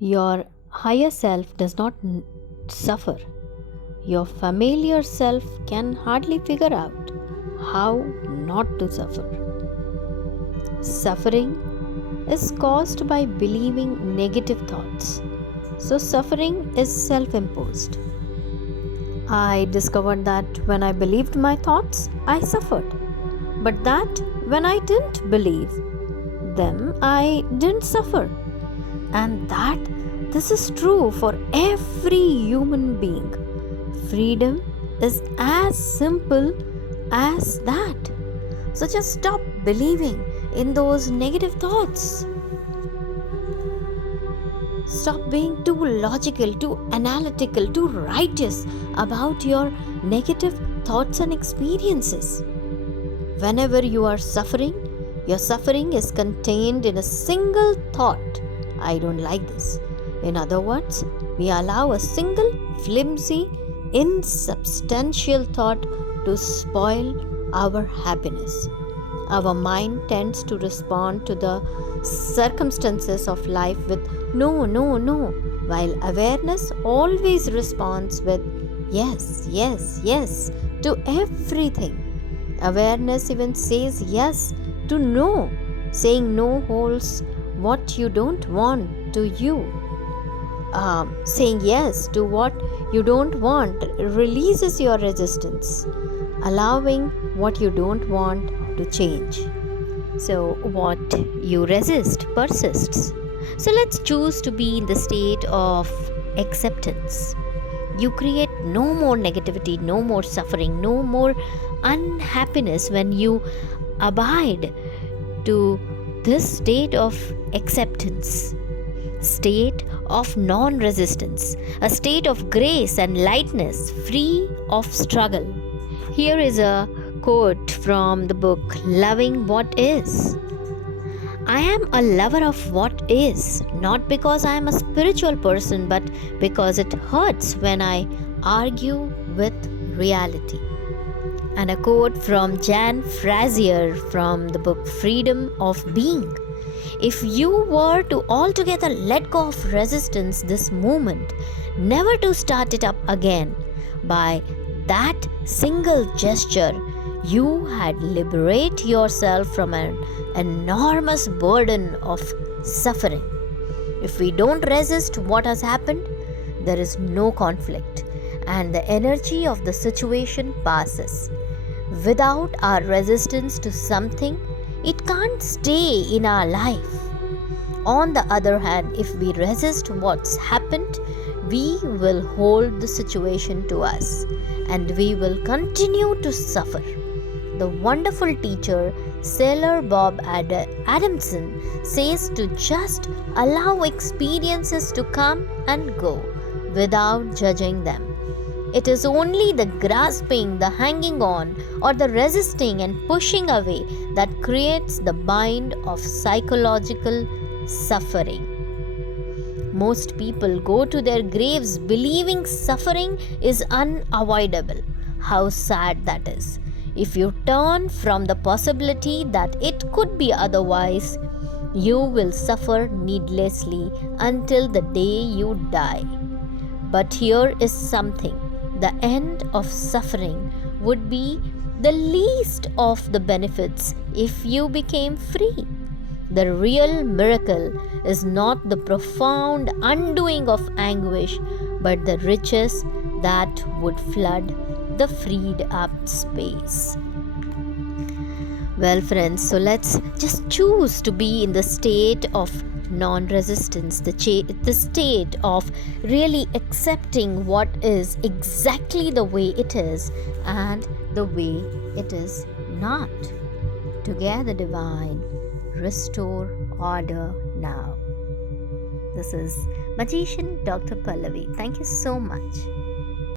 Your higher self does not suffer. Your familiar self can hardly figure out how not to suffer. Suffering is caused by believing negative thoughts. So, suffering is self imposed. I discovered that when I believed my thoughts, I suffered. But that when I didn't believe them, I didn't suffer. And that this is true for every human being. Freedom is as simple as that. So just stop believing in those negative thoughts. Stop being too logical, too analytical, too righteous about your negative thoughts and experiences. Whenever you are suffering, your suffering is contained in a single thought. I don't like this. In other words, we allow a single, flimsy, insubstantial thought to spoil our happiness. Our mind tends to respond to the circumstances of life with no, no, no, while awareness always responds with yes, yes, yes to everything. Awareness even says yes to no. Saying no holds what you don't want to you. Saying yes to what you don't want releases your resistance, allowing what you don't want to change. So, what you resist persists. So, let's choose to be in the state of acceptance. You create no more negativity, no more suffering, no more unhappiness when you abide to this state of acceptance, state of non-resistance, a state of grace and lightness, free of struggle. Here is a quote from the book Loving What Is. I am a lover of what is, not because I am a spiritual person, but because it hurts when I argue with reality. And a quote from Jan Frazier from the book Freedom of Being. If you were to altogether let go of resistance this moment, never to start it up again, by that single gesture, you had liberated yourself from an enormous burden of suffering. If we don't resist what has happened, there is no conflict, and the energy of the situation passes. Without our resistance to something, it can't stay in our life. On the other hand, if we resist what's happened, we will hold the situation to us and we will continue to suffer. The wonderful teacher, Sailor Bob Adamson, says to just allow experiences to come and go without judging them. It is only the grasping, the hanging on, or the resisting and pushing away that creates the bind of psychological suffering. Most people go to their graves believing suffering is unavoidable. How sad that is. If you turn from the possibility that it could be otherwise, you will suffer needlessly until the day you die. But here is something. The end of suffering would be the least of the benefits if you became free. The real miracle is not the profound undoing of anguish, but the riches that would flood the freed up space. Well, friends, so let's just choose to be in the state of non-resistance, the state of really accepting what is exactly the way it is and the way it is not. Together, divine, restore order now. This is Magician Dr. Pallavi. Thank you so much.